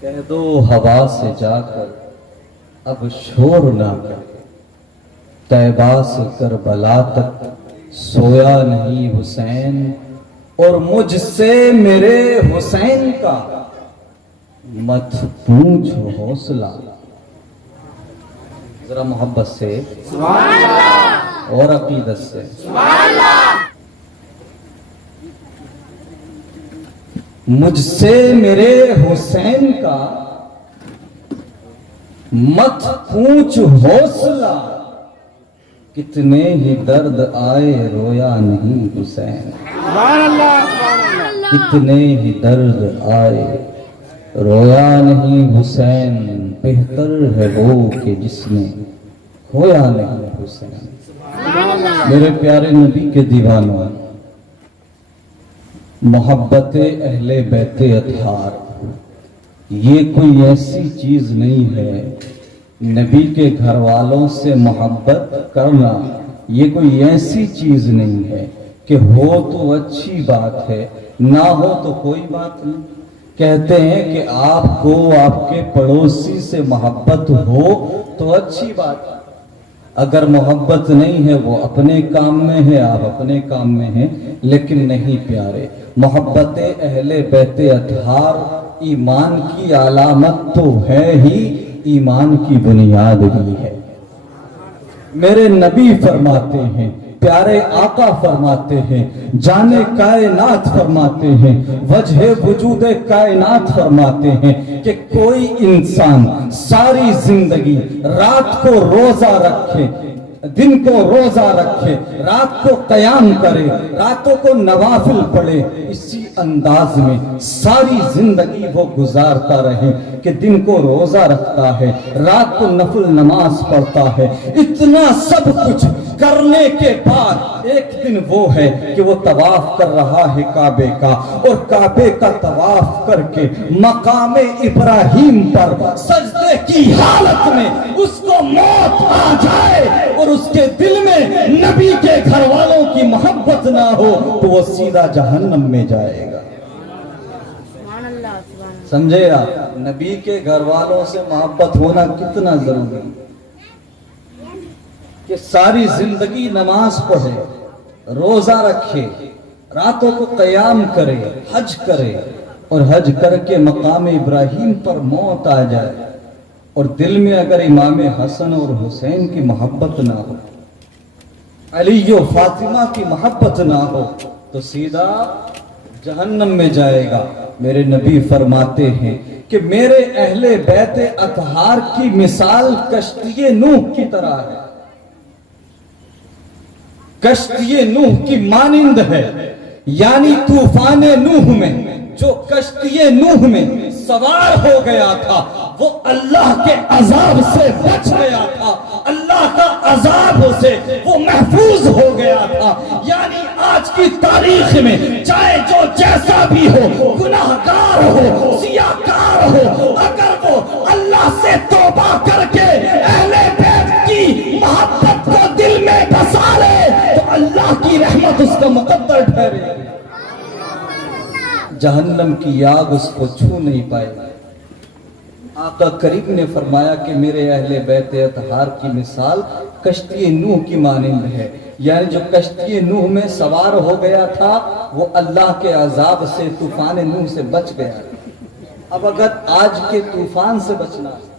کہہ دو ہوا سے جا کر اب شور نہ کر، طیبہ سے کربلا تک سویا نہیں حسین، اور مجھ سے میرے حسین کا مت پوچھ حوصلہ۔ ذرا محبت سے سبحان اللہ، اور عقیدت سے سبحان اللہ، مجھ سے میرے حسین کا مت پوچھ حوصلہ، کتنے ہی درد آئے رویا نہیں حسین، سبحان اللہ، سبحان اللہ، کتنے ہی درد آئے رویا نہیں حسین، بہتر ہے وہ کہ جس نے کھویا نہیں حسین۔ سبحان اللہ، میرے پیارے نبی کے دیوانوں، محبت اہل بیت اطہار یہ کوئی ایسی چیز نہیں ہے، نبی کے گھر والوں سے محبت کرنا یہ کوئی ایسی چیز نہیں ہے کہ ہو تو اچھی بات ہے، نہ ہو تو کوئی بات نہیں۔ کہتے ہیں کہ آپ کو آپ کے پڑوسی سے محبت ہو تو اچھی بات ہے، اگر محبت نہیں ہے وہ اپنے کام میں ہے، آپ اپنے کام میں ہیں، لیکن نہیں پیارے، محبت اہل بیت اطہار ایمان کی علامت تو ہے ہی، ایمان کی بنیاد بھی ہے۔ میرے نبی فرماتے ہیں، پیارے آقا فرماتے ہیں، جانے کائنات فرماتے ہیں، وجہ وجود کائنات فرماتے ہیں کہ کوئی انسان ساری زندگی رات کو روزہ رکھے، دن کو روزہ رکھے، رات کو قیام کرے، راتوں کو نوافل پڑھے، اسی انداز میں ساری زندگی وہ گزارتا رہے کہ دن کو روزہ رکھتا ہے، رات کو نفل نماز پڑھتا ہے، اتنا سب کچھ کرنے کے بعد ایک دن وہ ہے کہ وہ طواف کر رہا ہے کعبے کا، اور کعبے کا طواف کر کے مقام ابراہیم پر سجدے کی حالت میں اس کو موت آ جائے اور اس کے دل میں نبی کے گھر والوں کی محبت نہ ہو تو وہ سیدھا جہنم میں جائے گا۔ سبحان اللہ، سبحان اللہ، سمجھے آپ؟ نبی کے گھر والوں سے محبت ہونا کتنا ضروری ہے کہ ساری زندگی نماز پڑھے، روزہ رکھے، راتوں کو قیام کرے، حج کرے، اور حج کر کے مقام ابراہیم پر موت آ جائے اور دل میں اگر امام حسن اور حسین کی محبت نہ ہو، علی و فاطمہ کی محبت نہ ہو تو سیدھا جہنم میں جائے گا۔ میرے نبی فرماتے ہیں کہ میرے اہل بیت اطہار کی مثال کشتی نوح کی طرح ہے، کشتی نوح کی مانند ہے، یعنی طوفان نوح میں جو کشتی نوح میں سوار ہو گیا تھا وہ اللہ کے عذاب سے بچ گیا تھا، اللہ کا عذاب سے وہ محفوظ ہو گیا تھا۔ یعنی آج کی تاریخ میں چاہے جو جیسا بھی ہو، گناہگار ہو، سیاہکار ہو، اگر وہ اللہ سے توبہ کر کے اہل بیت کی محبت کو دل میں بسا لے تو اللہ کی رحمت اس کا مقدر ٹھہرے، جہنم کی آگ اس کو چھو نہیں پائے گی۔ آقا کریم نے فرمایا کہ میرے اہل بیت اطہار کی مثال کشتی نوح کی مانند ہے، یعنی جو کشتی نوح میں سوار ہو گیا تھا وہ اللہ کے عذاب سے، طوفان نوح سے بچ گیا۔ اب اگر آج کے طوفان سے بچنا ہے،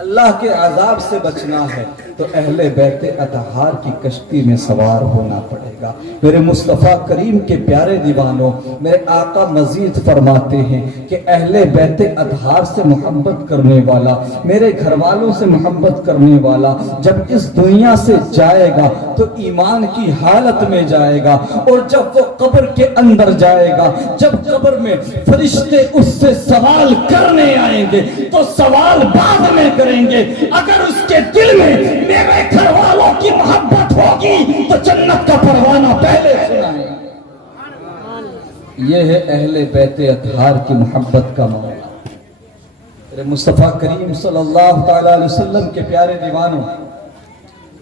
اللہ کے عذاب سے بچنا ہے تو اہل بیت اطہار کی کشتی میں سوار ہونا پڑے گا۔ میرے مصطفیٰ کریم کے پیارے دیوانوں، میرے آقا مزید فرماتے ہیں کہ اہل بیت اطہار سے محبت کرنے والا، میرے گھر والوں سے محبت کرنے والا جب اس دنیا سے جائے گا تو ایمان کی حالت میں جائے گا، اور جب وہ قبر کے اندر جائے گا، جب قبر میں فرشتے اس سے سوال کرنے آئیں گے تو سوال بعد میں کریں گے، اگر اس کے دل میں میرے گھر والوں کی محبت ہوگی تو جنت کا پروانہ پہلے سنائے گا۔ یہ ہے اہل بیت اطہار کی محبت کا معاملہ۔ میرے مصطفیٰ کریم صلی اللہ تعالی علیہ وسلم کے پیارے دیوانوں،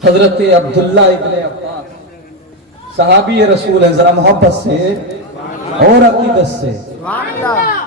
حضرت عبداللہ ابن عباس صحابی رسول ہیں، ذرا محبت سے اور عقیدت سے، سبحان اللہ،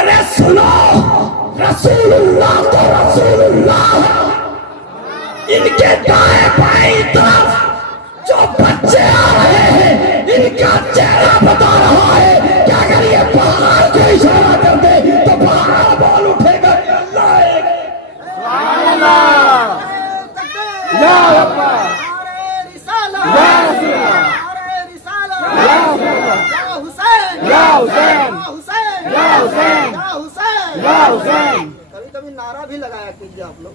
ارے سنو رسول اللہ تو رسول اللہ ہے، ان کے دائیں بائیں طرف جو بچے آ رہے ہیں ان کا چہرہ بتا رہا ہے کہ اگر یہ پہاڑ کو اشارہ کر دے تو پہاڑ بول اٹھے گا کہ اللہ ایک ہے۔ سبحان اللہ اللہ اکبر یا رسول اللہ یا رسول اللہ یا حسین یا حسین یا حسین کبھی کبھی نعرہ بھی لگایا کیجیے آپ لوگ۔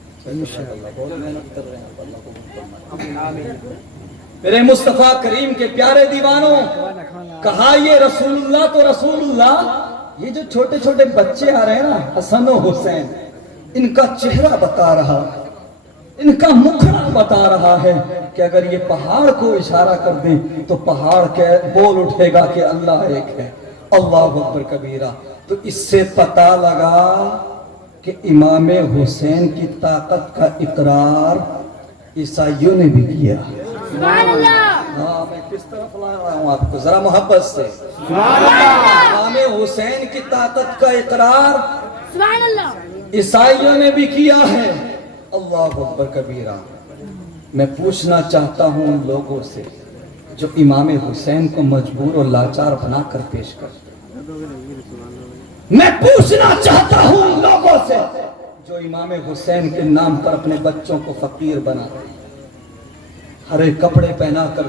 میرے مصطفیٰ کریم کے پیارے دیوانوں، کہا یہ رسول اللہ تو رسول اللہ، یہ جو چھوٹے چھوٹے بچے آ رہے ہیں نا حسن و حسین، ان کا چہرہ بتا رہا، ان کا مکھڑا بتا رہا ہے کہ اگر یہ پہاڑ کو اشارہ کر دیں تو پہاڑ کے بول اٹھے گا کہ اللہ ایک ہے۔ اللہ اکبر کبیرہ۔ تو اس سے پتہ لگا کہ امام حسین کی طاقت کا اقرار عیسائیوں نے بھی کیا۔ ہاں میں کس طرف لا رہا ہوں آپ کو ذرا محبت سے۔ امام حسین کی طاقت کا اقرار عیسائیوں نے بھی کیا ہے۔ اللہ اکبر کبیرہ۔ میں پوچھنا چاہتا ہوں ان لوگوں سے جو امام حسین کو مجبور اور لاچار بنا کر پیش کرتے ہیں، میں پوچھنا چاہتا ہوں ان لوگوں سے جو امام حسین کے نام پر اپنے بچوں کو فقیر بناتے ہیں، ہرے کپڑے پہنا کر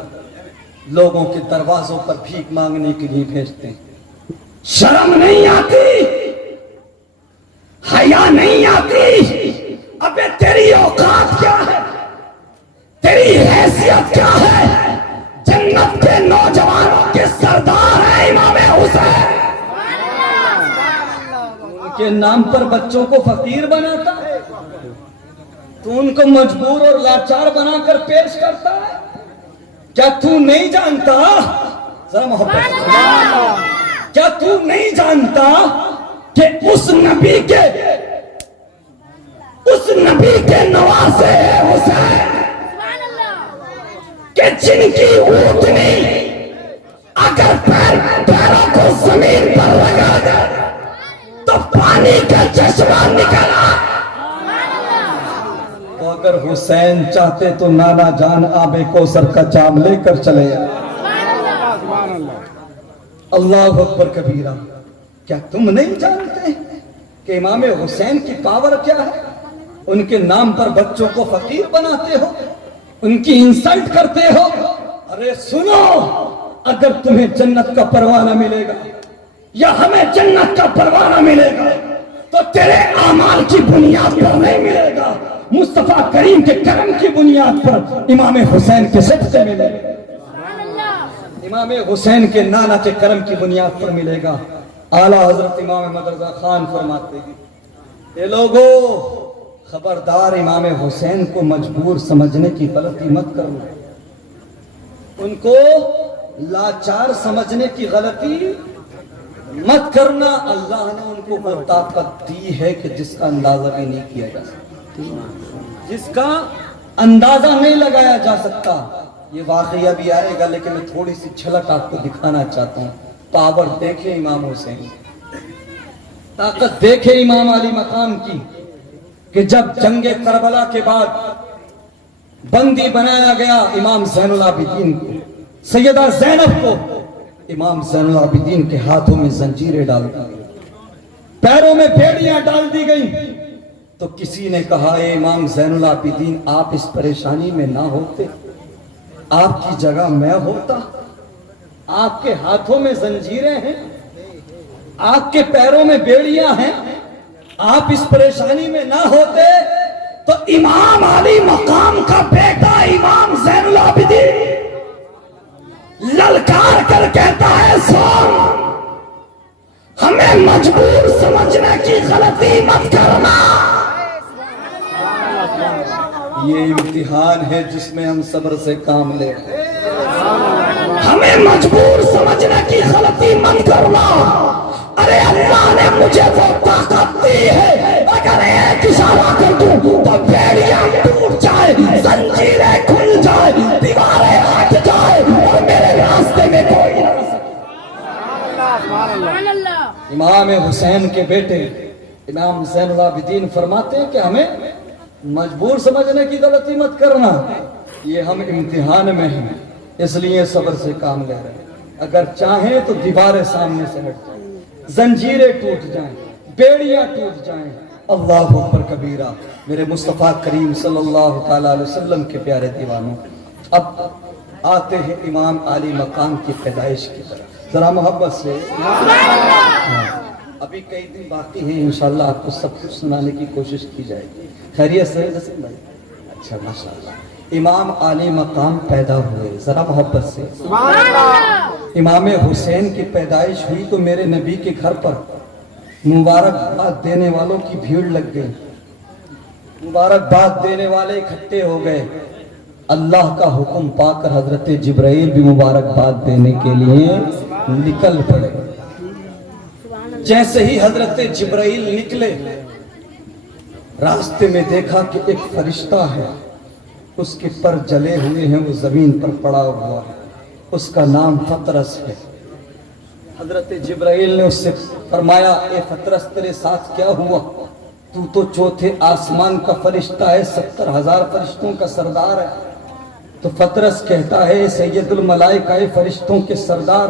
لوگوں کے دروازوں پر بھیک مانگنے کے لیے بھیجتے ہیں، شرم نہیں آتی، حیا نہیں آتی؟ ابے تیری اوقات کیا ہے، تیری حیثیت کیا ہے؟ جنت کے نوجوانوں کے سردار ہے امام حسین، ان کے نام پر بچوں کو فقیر بناتا ہے، تو ان کو مجبور اور لاچار بنا کر پیش کرتا ہے۔ کیا تو نہیں جانتا، ذرا محبت، کیا تو نہیں جانتا کہ اس نبی کے نواسے ہیں حسین، کہ جن کی اونٹنی اگر پیروں کو زمین پر لگا دے تو پانی کا چشمہ نکلا۔ تو اگر حسین چاہتے تو نانا جان آب کوثر کا جام لے کر چلے آئے۔ اللہ اکبر کبیرہ۔ کیا تم نہیں جانتے کہ امام حسین کی پاور کیا ہے؟ ان کے نام پر بچوں کو فقیر بناتے ہو، ان کی انسلٹ کرتے ہو۔ ارے سنو، اگر تمہیں جنت کا پروانہ ملے گا یا ہمیں جنت کا پروانہ ملے گا تو تیرے اعمال کی بنیاد پر نہیں ملے گا، مصطفیٰ کریم کے کرم کی بنیاد پر امام حسین کے صدقے ملے گا، امام حسین کے نانا کے کرم کی بنیاد پر ملے گا۔ اعلیٰ حضرت امام احمد رضا خان فرماتے ہیں، اے لوگو خبردار امام حسین کو مجبور سمجھنے کی غلطی مت کرنا، ان کو لاچار سمجھنے کی غلطی مت کرنا۔ اللہ نے ان کو وہ طاقت دی ہے کہ جس کا اندازہ بھی نہیں کیا جا سکتا، جس کا اندازہ نہیں لگایا جا سکتا۔ یہ واقعہ بھی آئے گا لیکن میں تھوڑی سی جھلک آپ کو دکھانا چاہتا ہوں۔ پاور دیکھیں امام حسین، طاقت دیکھیں امام علی مقام کی، کہ جب جنگ کربلا کے بعد بندی بنایا گیا امام زین العابدین کو، سیدہ زینب کو، امام زین العابدین کے ہاتھوں میں زنجیریں ڈال دی گئی، پیروں میں بیڑیاں ڈال دی گئی، تو کسی نے کہا اے امام زین العابدین آپ اس پریشانی میں نہ ہوتے، آپ کی جگہ میں ہوتا، آپ کے ہاتھوں میں زنجیریں ہیں، آپ کے پیروں میں بیڑیاں ہیں، آپ اس پریشانی میں نہ ہوتے تو امام علی مقام کا بیٹا امام زین العابدین للکار کر کہتا ہے سن، ہمیں مجبور سمجھنے کی غلطی مت کرنا۔ یہ امتحان ہے جس میں ہم صبر سے کام لیں، ہمیں مجبور سمجھنے کی غلطی مت کرنا۔ ارے اللہ نے مجھے وہ طاقت دی ہے، اگر ایک اشارہ کر دوں تو بیڑیاں ٹوٹ جائے، زنجیریں کھل جائے، دیواریں ہٹ جائے اور میرے راستے میں کوئی نہ سکے۔ امام حسین کے بیٹے امام زین العابدین فرماتے ہیں کہ ہمیں مجبور سمجھنے کی غلطی مت کرنا، یہ ہم امتحان میں ہیں، اس لیے صبر سے کام لے رہے ہیں۔ اگر چاہیں تو دیواریں سامنے سے ہٹ جائیں، زنجیریں ٹوٹ جائیں، بیڑیاں ٹوٹ جائیں۔ اللہ اکبر کبیرہ۔ میرے مصطفیٰ کریم صلی اللہ تعالیٰ علیہ وسلم کے پیارے دیوانوں، اب آتے ہیں امام عالی مقام کی پیدائش کی طرف، ذرا محبت سے۔ ابھی کئی دن باقی ہیں، انشاءاللہ آپ کو سب کچھ سنانے کی کوشش کی جائے گی۔ خیریت سے حسین بھائی؟ اچھا ماشاءاللہ۔ امام عالی مقام پیدا ہوئے، ذرا محبت سے۔ امام حسین کی پیدائش ہوئی تو میرے نبی کے گھر پر مبارکباد دینے والوں کی بھیڑ لگ گئی، مبارکباد دینے والے اکٹھے ہو گئے۔ اللہ کا حکم پا کر حضرت جبرائیل بھی مبارکباد دینے کے لیے نکل پڑے۔ جیسے ہی حضرت جبرائیل نکلے، راستے میں دیکھا کہ ایک فرشتہ ہے، اس کے پر جلے ہوئے ہیں، وہ زمین پر پڑا ہوا ہے، اس کا نام فطرس ہے۔ حضرت جبرائیل نے اس سے فرمایا، اے فطرس تیرے ساتھ کیا ہوا؟ تو چوتھے آسمان کا فرشتہ ہے، 70,000 فرشتوں کا سردار ہے۔ تو فطرس کہتا ہے، سید الملائکہ فرشتوں کے سردار،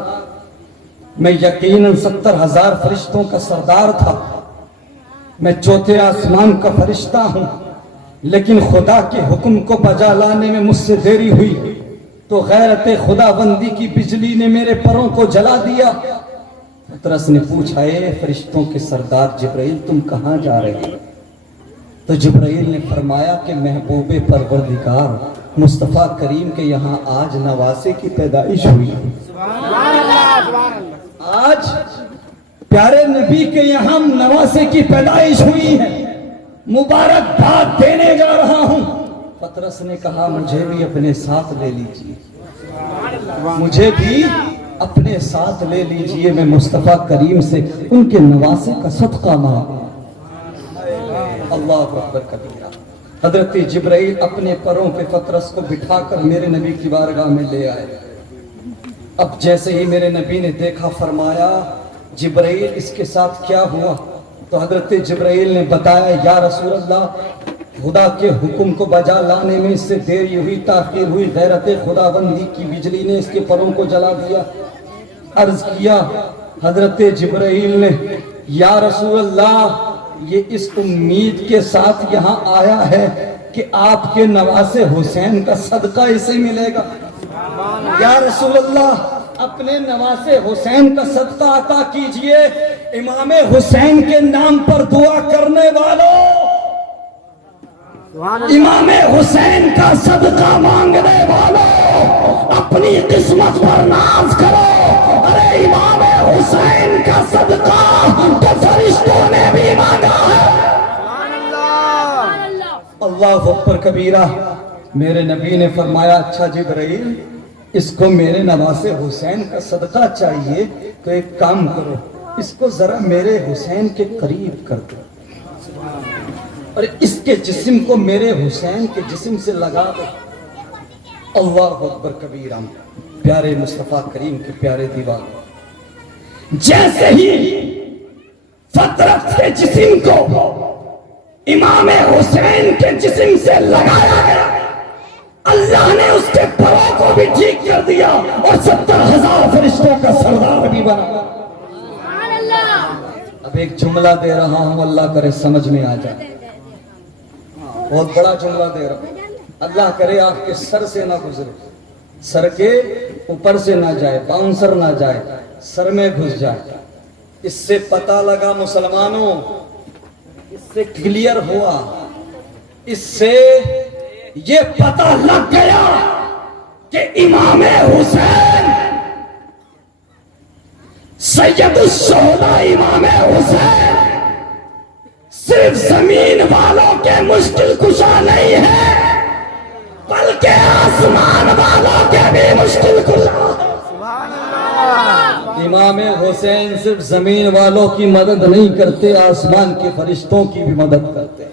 میں یقیناً 70,000 فرشتوں کا سردار تھا، میں چوتھے آسمان کا فرشتہ ہوں، لیکن خدا کے حکم کو بجا لانے میں مجھ سے دیری ہوئی تو غیرت خدا بندی کی بجلی نے میرے پروں کو جلا دیا۔ فطرس نے پوچھا، اے فرشتوں کے سردار جبرائیل تم کہاں جا رہے ہیں؟ تو جبرائیل نے فرمایا کہ محبوب پروردگار مصطفیٰ کریم کے یہاں آج نواسے کی پیدائش ہوئی ہے، آج پیارے نبی کے یہاں نواسے کی پیدائش ہوئی ہے، مبارکباد دینے جا رہا ہوں۔ فطرس نے کہا، مجھے بھی اپنے ساتھ لے لیجئے، مجھے بھی اپنے ساتھ لے لیجئے، میں مصطفیٰ کریم سے ان کے نواسے کا صدقہ مانگوں۔ اللہ اکبر کبیرہ۔ حضرت جبرائیل اپنے پروں پہ فطرس کو بٹھا کر میرے نبی کی بارگاہ میں لے آئے۔ اب جیسے ہی میرے نبی نے دیکھا، فرمایا، جبرائیل اس کے ساتھ کیا ہوا؟ تو حضرت جبرائیل نے بتایا، یا رسول اللہ، خدا کے حکم کو بجا لانے میں اس سے دیری ہوئی، تاخیر ہوئی، غیرت خدا بندی کی بجلی نے اس کے پروں کو جلا دیا۔ عرض کیا حضرت جبرائیل نے، یا رسول اللہ، یہ اس امید کے ساتھ یہاں آیا ہے کہ آپ کے نواسے حسین کا صدقہ اسے ملے گا۔ یا رسول اللہ، اپنے نواسے حسین کا صدقہ عطا کیجئے، امام حسین کے نام پر دعا کرنے والوں، امام حسین کا صدقہ مانگنے والوں، اپنی قسمت پر ناز کرو۔ ارے امام حسین کا صدقہ تو فرشتوں نے بھی مانگا ہے۔ اللہ اکبر کبیرہ۔ میرے نبی نے فرمایا، اچھا جبرائیل، اس کو میرے نواسے حسین کا صدقہ چاہیے تو ایک کام کرو، اس کو ذرا میرے حسین کے قریب کر دو اور اس کے جسم کو میرے حسین کے جسم سے لگا دو۔ اللہ اکبر کبیرہ۔ پیارے مصطفیٰ کریم کے پیارے دیوان، جیسے ہی فطرت کے جسم کو امام حسین کے جسم سے لگایا گیا، اللہ نے اس کے پروں کو بھی ٹھیک کر دیا اور 70,000 فرشتوں کا سردار بھی بنا۔ اب ایک جملہ دے رہا ہوں، اللہ کرے سمجھ میں آ جائے، بہت بڑا جملہ دے رہا ہوں، اللہ کرے آپ کے سر سے نہ گزرے، سر کے اوپر سے نہ جائے، باؤنسر نہ جائے، سر میں گھس جائے۔ اس سے پتہ لگا مسلمانوں، اس سے کلیئر ہوا، اس سے یہ پتہ لگ گیا کہ امام حسین سید الشہداء امام حسین صرف زمین والوں کے مشکل کشا نہیں ہے، بلکہ آسمان والوں کے بھی مشکل کشا۔ امام حسین صرف زمین والوں کی مدد نہیں کرتے، آسمان کے فرشتوں کی بھی مدد کرتے۔